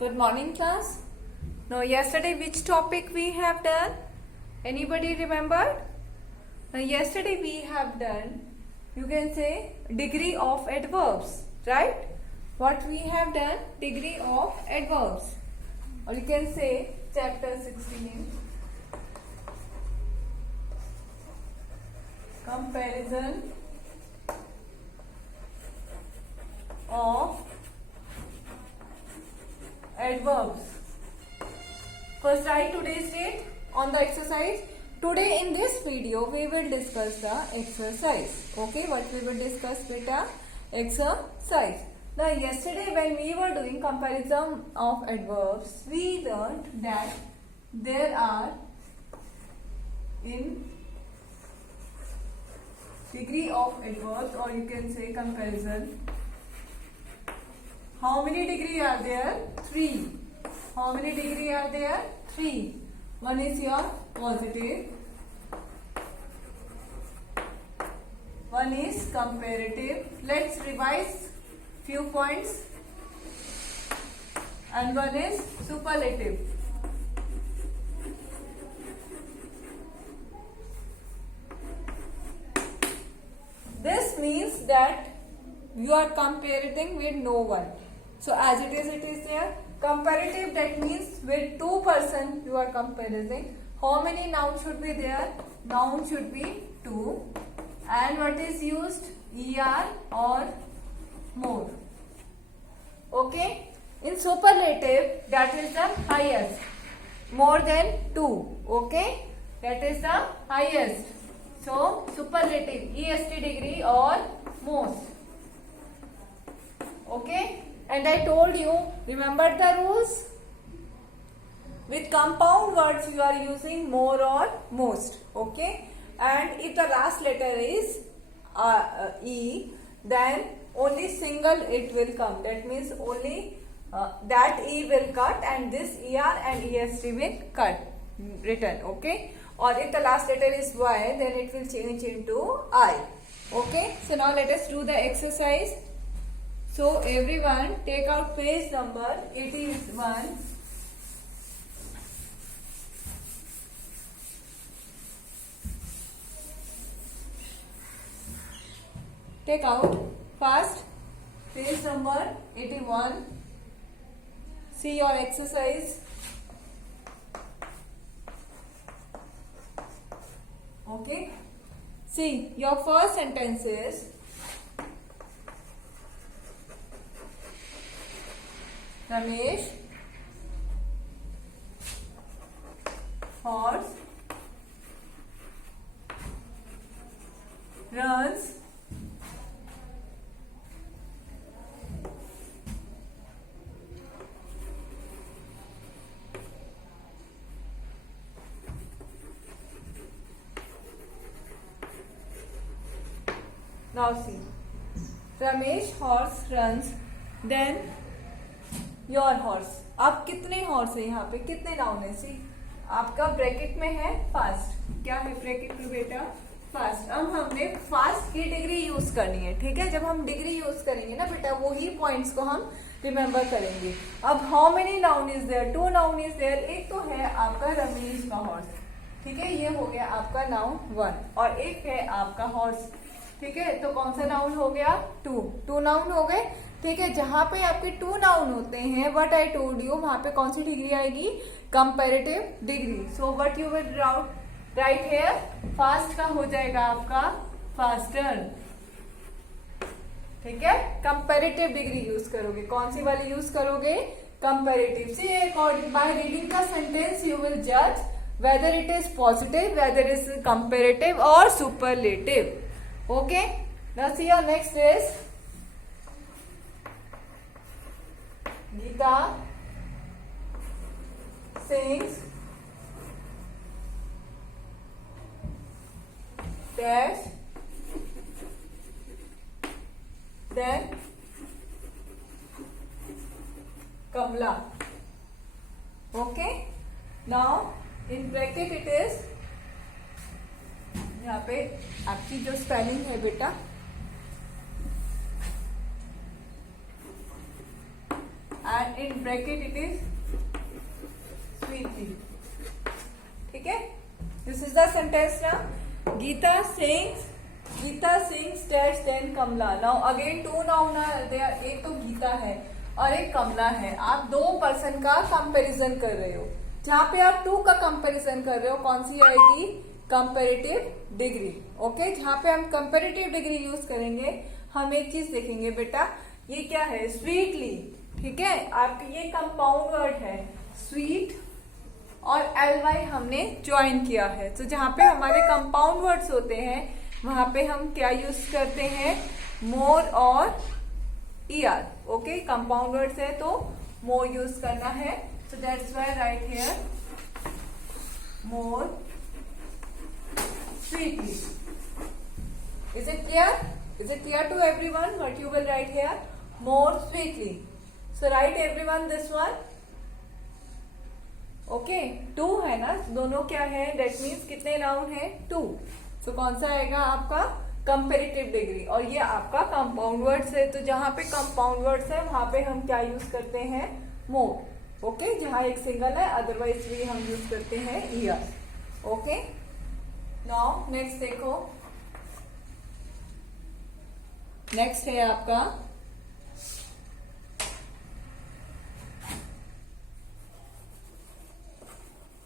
Good morning, class. Now, yesterday which topic we have done? Anybody remembered? Now, yesterday we have done, you can say, degree of adverbs, right? What we have done? Degree of adverbs. Or you can say chapter 16. Comparison of adverbs. First, write today's date on the exercise. Today in this video we will discuss the exercise. Okay, what we will discuss, beta? Exercise. Now, yesterday when we were doing comparison of adverbs, we learned that there are in degree of adverbs, or you can say comparison. How many degree are there? 3. How many degree are there? 3. One is your positive. One is comparative. Let's revise few points. And one is superlative. This means that you are comparing with no one. So as it is there. Comparative, that means with 2 persons you are comparing. How many nouns should be there? Noun should be 2. And what is used? ER or more. Okay. In superlative, that is the highest. More than 2. Okay. That is the highest. So superlative, EST degree or most. Okay. And I told you, remember the rules? With compound words you are using more or most. Okay. And if the last letter is E, then only single it will come. That means only that E will cut and this ER and EST will cut. Written. Okay. Or if the last letter is Y, then it will change into I. Okay. So now let us do the exercise. So everyone take out page number 81. Take out first page number 81. See your exercise. Okay. See, your first sentence is Ramesh horse runs now see Ramesh horse runs then your horse. अब कितने हॉर्स है यहाँ पे? कितने नाउन है? सी आपका ब्रैकेट में है फास्ट. क्या है ब्रैकेट में बेटा? फास्ट. अब हमने फास्ट की डिग्री यूज करनी है. ठीक है. जब हम डिग्री यूज करेंगे ना बेटा, वही पॉइंट्स को हम रिमेम्बर करेंगे. अब how many noun is there? 2 noun is there. एक तो है आपका रमेश का हॉर्स. ठीक है. ये हो गया आपका नाउन 1 और एक है आपका हॉर्स. ठीक है. तो कौन सा नाउन हो गया? 2 नाउन हो गए. ठीक है. जहां पे आपके 2 नाउन होते हैं, व्हाट आई टोल्ड यू, वहां पे कौन सी डिग्री आएगी? Comparative degree. So what you will write here? Fast का हो जाएगा आपका फास्टर. ठीक है. कंपैरेटिव डिग्री यूज करोगे. कौन सी वाली यूज करोगे? Comparative. See according by reading the sentence you will जज whether it is positive, whether it is comparative or superlative. Okay. Now see your next is Geeta sings dash then Kamla. Okay. Now in bracket it is, यहाँ पे आपकी जो स्पेलिंग है बेटा, and in bracket it is sweetly. ठीक है, this is the sentence now. Geeta sings dash then Kamla. Now again two noun are there. एक तो गीता है और एक कमला है. आप दो पर्सन का कंपैरिजन कर रहे हो. जहां पे आप टू का कंपैरिजन कर रहे हो, कौन सी आएगी? Comparative degree. ओके, जहां पे हम कंपैरेटिव डिग्री यूज करेंगे, हम एक चीज देखेंगे बेटा, ये क्या है? स्वीटली. ठीक है, आपके ये कंपाउंड वर्ड है स्वीट और ly हमने ज्वाइन किया है. तो जहां पे हमारे कंपाउंड वर्ड्स होते हैं वहां पे हम क्या यूज करते हैं? मोर और er. ओके, कंपाउंड वर्ड्स है तो मोर यूज करना है. So that's why right here more sweetly. Is it clear? Is it clear to everyone what you will write here? More sweetly. So write everyone this one. Okay, two है ना, दोनों क्या है? That means कितने noun है? Two. So कौन सा आएगा आपका? Comparative degree. और ये आपका compound words है, तो जहां पे compound words है वहां पे हम क्या यूज करते हैं? more. Okay, जहां एक सिंगल है, अदरवाइज भी हम यूज करते हैं er. Okay. Now next देखो, नेक्स्ट है आपका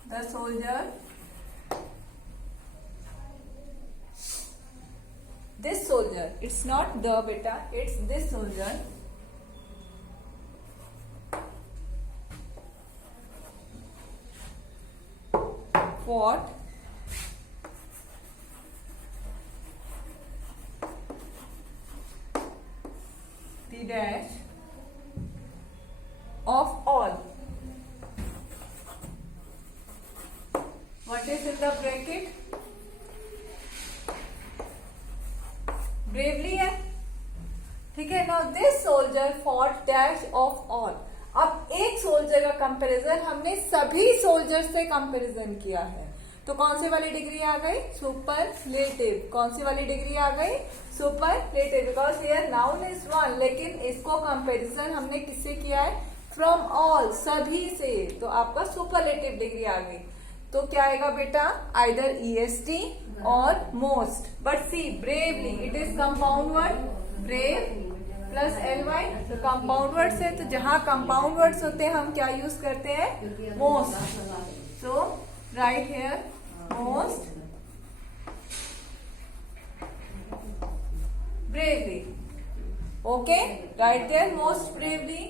the soldier. This soldier, it's not the बेटा, it's this soldier fought the dash of all. What is in the bracket? Bravely है. ठीक है. Now this soldier fought dash of all. अब एक सोल्जर का कंपैरिजन हमने सभी सोल्जर से कंपैरिजन किया है, तो कौन सी वाली डिग्री आ गई? सुपरलेटिव. कौन सी वाली डिग्री आ गई? Superlative. Because here noun is one, लेकिन इसको कंपैरिजन हमने किससे किया है? फ्रॉम ऑल, सभी से. तो आपका सुपरलेटिव डिग्री आ गई. तो क्या आएगा बेटा? आइदर EST और most. But see bravely, it is compound word. Brave plus ly, तो कंपाउंड वर्ड्स है, तो जहां कंपाउंड वर्ड्स होते हैं हम क्या यूज करते हैं? Most. So right here most bravely. Okay, right there most bravely.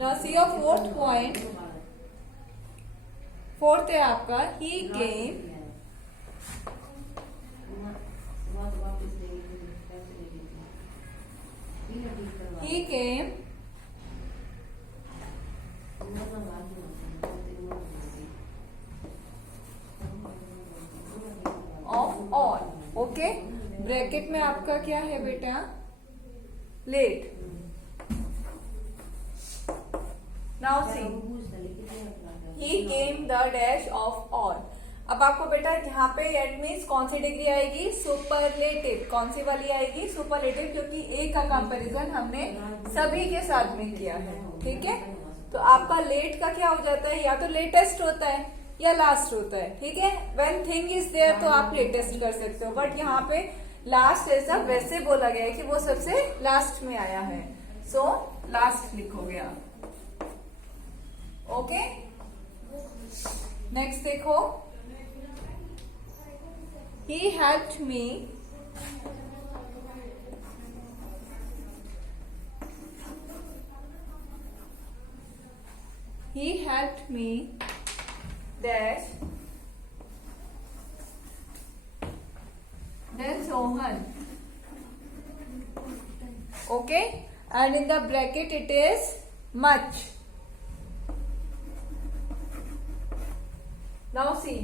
Now see your fourth point. Fourth है आपका he came of all. Okay, bracket में आपका क्या है बेटा? Late. Now see he came the dash of all. अब आपको बेटा जहां पे एट मीन्स कौन सी डिग्री आएगी? सुपरलेटिव. कौन सी वाली आएगी? सुपरलेटिव, क्योंकि ए का कंपैरिजन हमने सभी के साथ में किया है. ठीक है, तो आपका लेट का क्या हो जाता है? या तो लेटेस्ट होता है या लास्ट होता है. ठीक है, व्हेन थिंग इज देयर तो आप लेटेस्ट कर सकते हो, बट यहाँ पे लास्ट ऐसा वैसे बोला गया है कि वो सबसे लास्ट में आया है, सो लास्ट लिखोगे आप. ओके, नेक्स्ट देखो. He helped me dash then Sohan. Okay, and in the bracket it is much. Now see,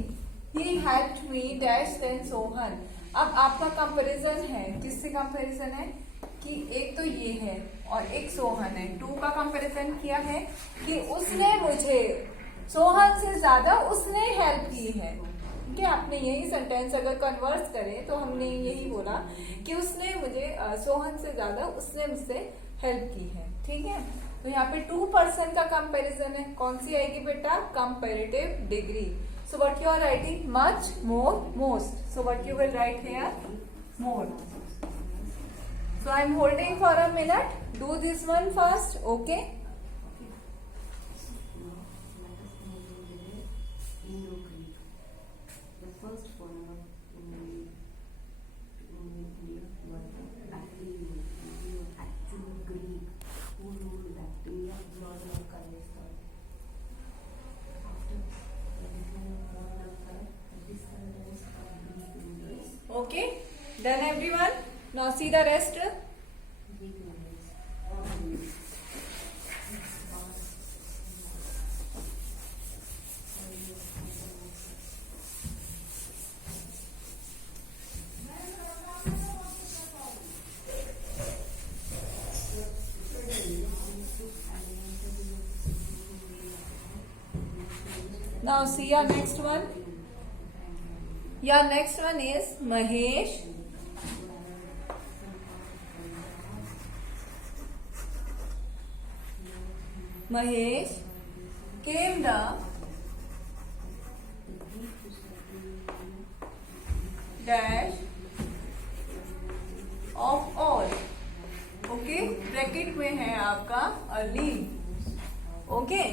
he helped me dash then Sohan. अब आपका कंपैरिजन है, किससे कंपैरिजन है? कि एक तो ये है और एक सोहन है. टू का कंपैरिजन किया है कि उसने मुझे सोहन से ज्यादा उसने हेल्प की है. ठीक है, आपने यही सेंटेंस अगर कन्वर्स करें तो हमने यही बोला कि उसने मुझे सोहन से ज्यादा उसने मुझसे हेल्प की है. ठीक है, तो यहाँ पे 2 पर्सन का कंपैरिजन है, कौन सी आएगी बेटा? Comparative degree. So what you are writing? Much, more, most. So what you will write here? More. So I am holding for a minute. Do this one first. Okay. Okay, done everyone. Now see the rest. Now see your next one. Your next one is Mahesh. Mahesh came the dash of all. Okay, bracket में है आपका early. Okay,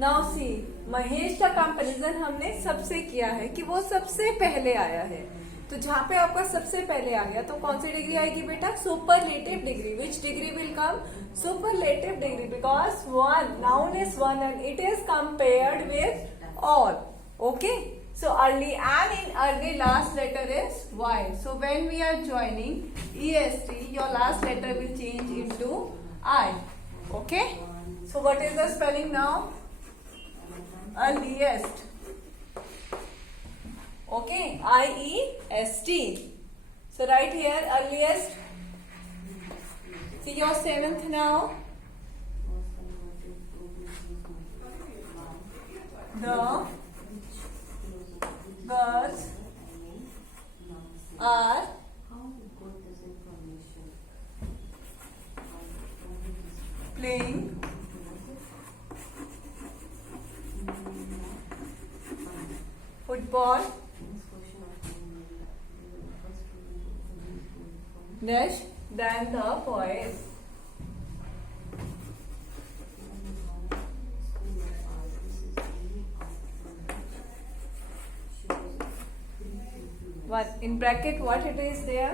now सी, महेश का कंपैरिजन हमने सबसे किया है कि वो सबसे पहले आया है. तो जहां पे आपका सबसे पहले आ गया तो कौन सी डिग्री आएगी बेटा? Superlative degree. Which degree will come? Superlative degree, because one noun is one and it is compared with all. Okay, so early and in early last letter is y. So when we are joining est, your last letter will change into I. Okay, so what is the spelling now? Earliest. Okay, I-E-S-T. So write here earliest. See your seventh now. The girls are playing football dash than the boys. What in bracket? What it is there?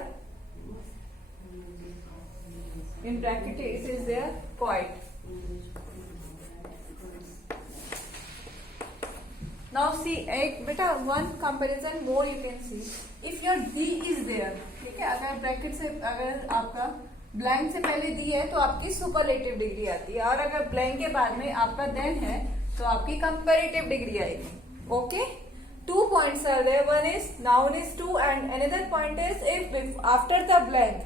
In bracket it is there quite. Now see, एक बेटा one comparison more you can see. If your D is there, ठीक है, अगर ब्रैकेट से अगर आपका ब्लैंक से पहले दी है तो आपकी सुपरलेटिव डिग्री आती है, और अगर ब्लैंक के बाद में आपका देन है तो आपकी कंपैरेटिव डिग्री आएगी. ओके, 2 points are there. One is noun is to, and another point is if after the blank,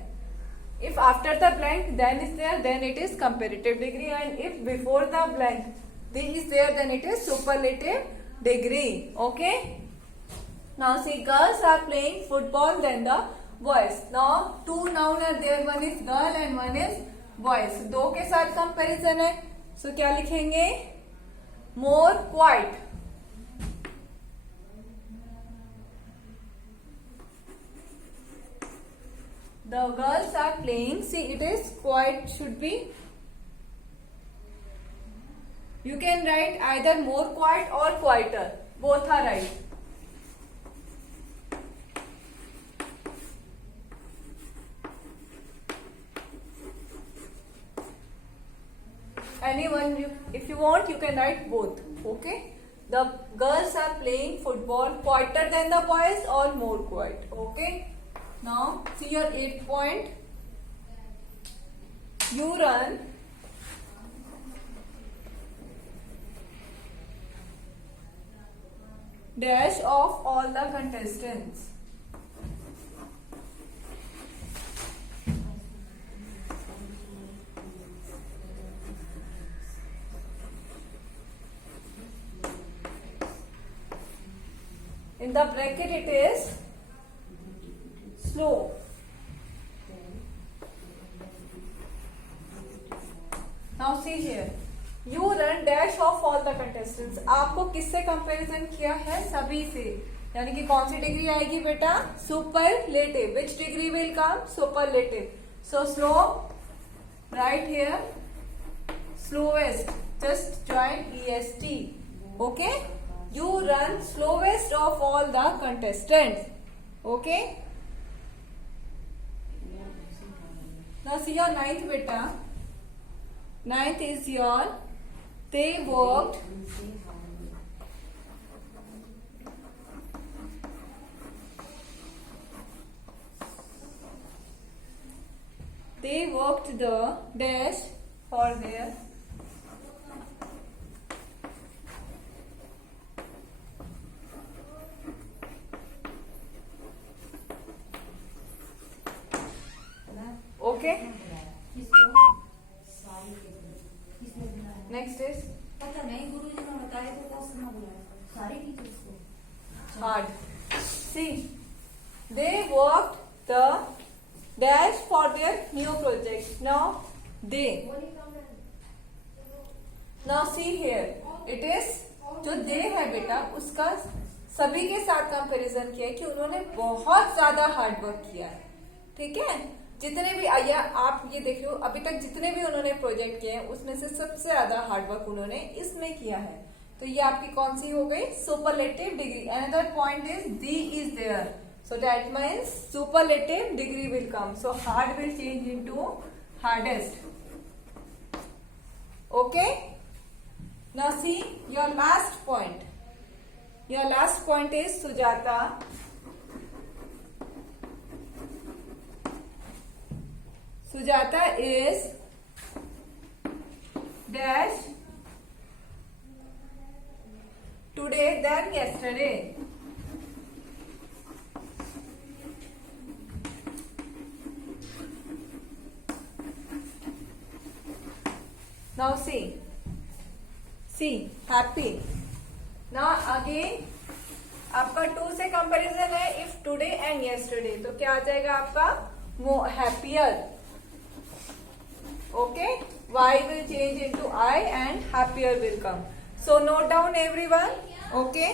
if after the blank then is there, then it is comparative degree, and if before the blank then is there, then it is superlative degree. Okay. Now see, girls are playing football than the boys. Now two noun are there. One is girl and one is boys. दो के साथ comparison है. So क्या लिखेंगे? More quiet. The girls are playing. See, it is quiet should be. You can write either more quiet or quieter. Both are right. Anyone, if you want, you can write both. Okay. The girls are playing football quieter than the boys or more quiet. Okay. Now see your 8th point. You run dash of all the contestants. In the bracket it is slow. Now see here, you run dash of all the contestants. आपको किससे कंपैरिजन किया है? सभी से। यानी कि कौन सी डिग्री आएगी बेटा? सुपरलेटिव। विच degree will come? Superlative. So slow, right here slowest, just join EST. Okay, you run slowest of all the contestants. Okay, now see your ninth beta. Ninth is your, they worked the dash for their okay. Next is पता नहीं गुरुजी ने बताया तो कौन सा बुलाया सारे टीचर्स को hard. See, they worked the dash for their new project. Now see here, it is जो दे है बेटा उसका सभी के साथ कंपैरिजन किया है कि उन्होंने बहुत ज्यादा हार्ड वर्क किया है। ठीक है, जितने भी आया आप ये देख लो, अभी तक जितने भी उन्होंने प्रोजेक्ट किए हैं उसमें से सबसे ज्यादा हार्ड वर्क उन्होंने इसमें किया है। तो ये आपकी कौन सी हो गई? Superlative degree. Another point is the is there, so that means superlative degree will come, so hard will change into hardest. Okay, now see your last point. Your last point is Sujata. Sujata is dash today than yesterday. Now see happy. Now again आपका 2 से कंपैरिजन है, if today and yesterday, तो क्या आ जाएगा आपका? वो happier. Okay, Y will change into I and happier will come. So note down everyone. Okay.